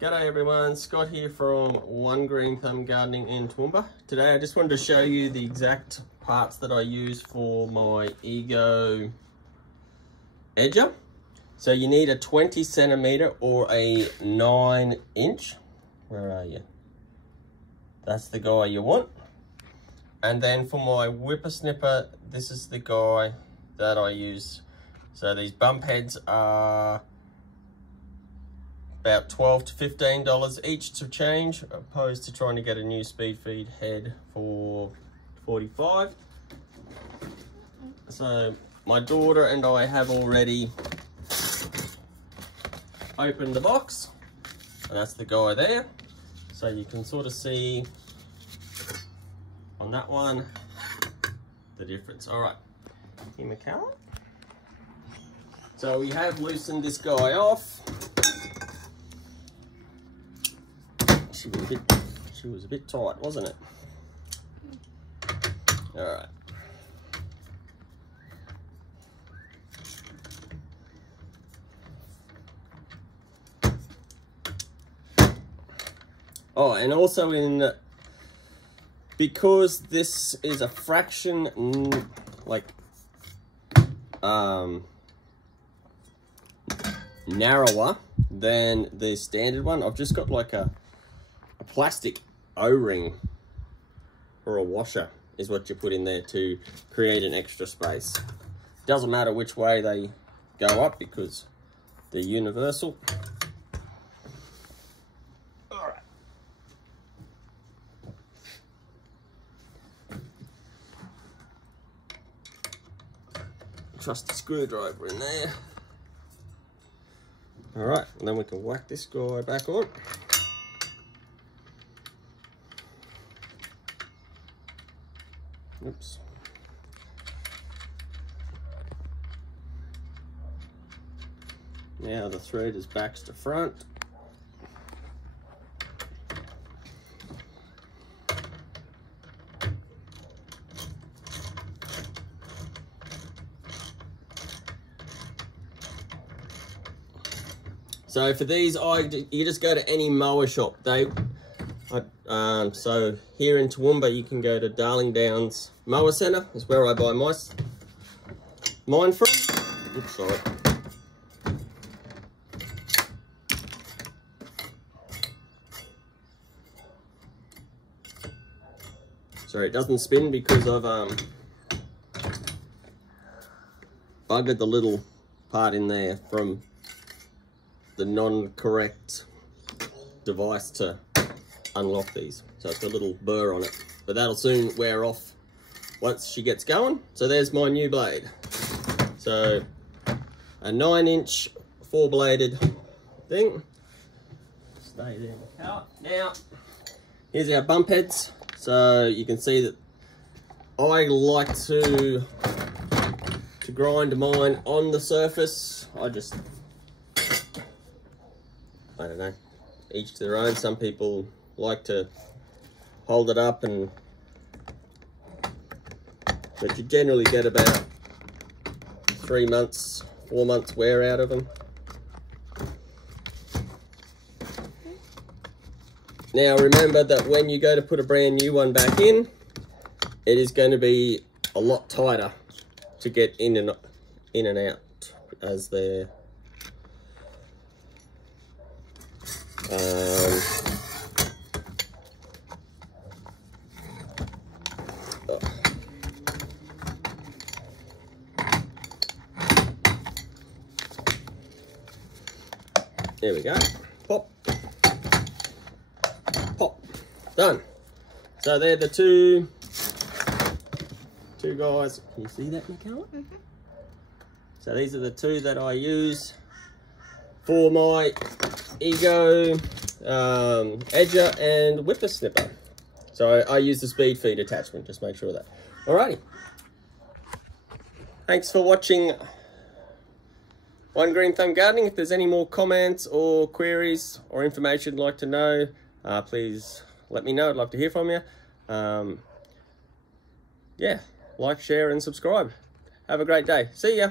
G'day everyone, Scott here from One Green Thumb Gardening in Toowoomba. Today I just wanted to show you the exact parts that I use for my Ego edger. So you need a 20 centimeter or a 9-inch. Where are you? That's the guy you want. And then for my whippersnipper, this is the guy that I use. So these bump heads are about $12 to $15 each to change, opposed to trying to get a new speed feed head for $45. So my daughter and I have already opened the box, and that's the guy there. So you can sort of see on that one the difference. All right, here, McCallum. So we have loosened this guy off. She was a bit tight, wasn't it? All right. Oh, and also because this is a fraction narrower than the standard one, I've just got like a plastic O-ring or a washer is what you put in there to create an extra space. Doesn't matter which way they go up because they're universal. All right. Trusty screwdriver in there. All right, and then we can whack this guy back on. Oops. Now the thread is back to front. So for these, you just go to any mower shop. So here in Toowoomba, you can go to Darling Downs Mower Centre. Is where I buy mine from. Oops, sorry. Sorry, it doesn't spin because I've buggered the little part in there from the non-correct device to unlock these. So it's a little burr on it, but that'll soon wear off once she gets going. So there's my new blade. So a 9-inch 4-bladed thing. Stay there. Now, here's our bump heads. So you can see that I like to grind mine on the surface. I don't know, each to their own. Some people like to hold it up, but you generally get about 3 months, 4 months wear out of them. Now remember that when you go to put a brand new one back in, it is going to be a lot tighter to get in and out as they're there we go. Pop. Pop. Done. So they're the two guys. Can you see that, McCallum? Mm-hmm. So these are the two that I use for my Ego edger and whippersnipper. So I use the speed feed attachment, just make sure of that. Alrighty. Thanks for watching One Green Thumb Gardening. If there's any more comments or queries or information you'd like to know, please let me know. I'd love to hear from you. Yeah, like, share and subscribe. Have a great day. See ya.